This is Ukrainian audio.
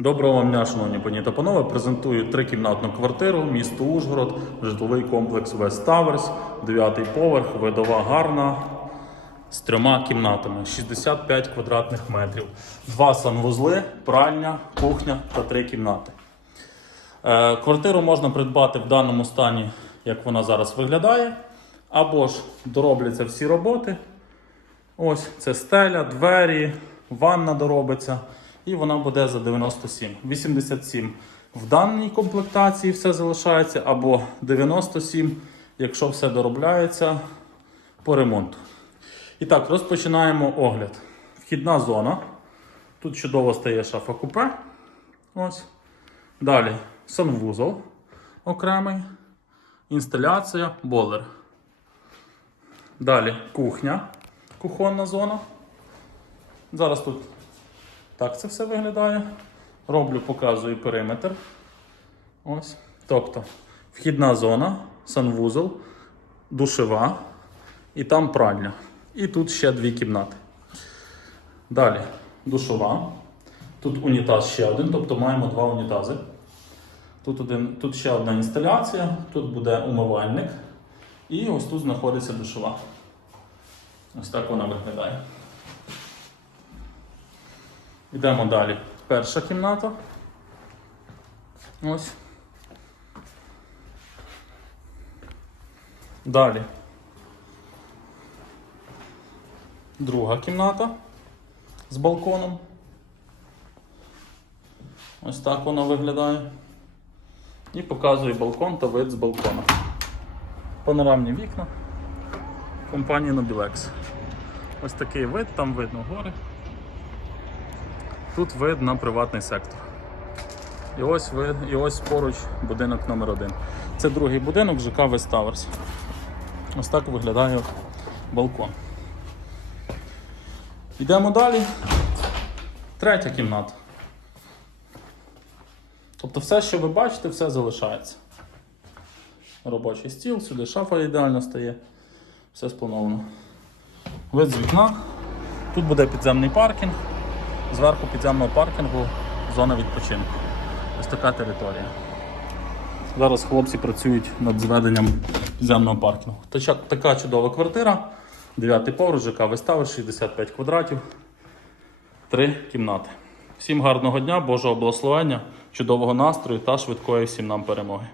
Доброго вам дня, шановні пані та панове. Презентую трикімнатну квартиру, місто Ужгород, житловий комплекс West Towers, 9 поверх, видова гарна, з трьома кімнатами, 65 квадратних метрів, два санвузли, пральня, кухня та три кімнати. Е, Квартиру можна придбати в даному стані, як вона зараз виглядає, або ж доробляться всі роботи. Ось це стеля, двері, ванна доробиться, і вона буде за 97. 87 в даній комплектації все залишається, або 97, якщо все доробляється по ремонту. І так, розпочинаємо огляд. Вхідна зона. Тут чудово стає шафа купе. Ось. Далі санвузол окремий, інсталяція, бойлер. Далі кухня, кухонна зона. Зараз тут так це все виглядає. Роблю, показую периметр. Ось. Тобто вхідна зона, санвузол, душева і там пральня. І тут ще дві кімнати. Далі душова. Тут унітаз ще один, тобто маємо два унітази. Тут, один, тут ще одна інсталяція, тут буде умивальник. І ось тут знаходиться душова. Ось так вона виглядає. Йдемо далі. Перша кімната. Ось. Далі. Друга кімната з балконом. Ось так вона виглядає. І показую балкон та вид з балкона. Панорамні вікна компанії Nobilex. Ось такий вид, там видно гори. Тут вид на приватний сектор. І ось вид, і ось поруч будинок номер 1 Це другий будинок ЖК Towers. Ось так виглядає балкон. Йдемо далі. Третя кімната. Тобто все, що ви бачите, все залишається. Робочий стіл, сюди шафа ідеально стає. Все сплановано. Вид з вікна. Тут буде підземний паркінг. Зверху підземного паркінгу зона відпочинку. Ось така територія. Зараз хлопці працюють над зведенням підземного паркінгу. Така, чудова квартира. 9 поверх, ЖК Вистави, 65 квадратів, три кімнати. Всім гарного дня, Божого благословення, чудового настрою та швидкої всім нам перемоги.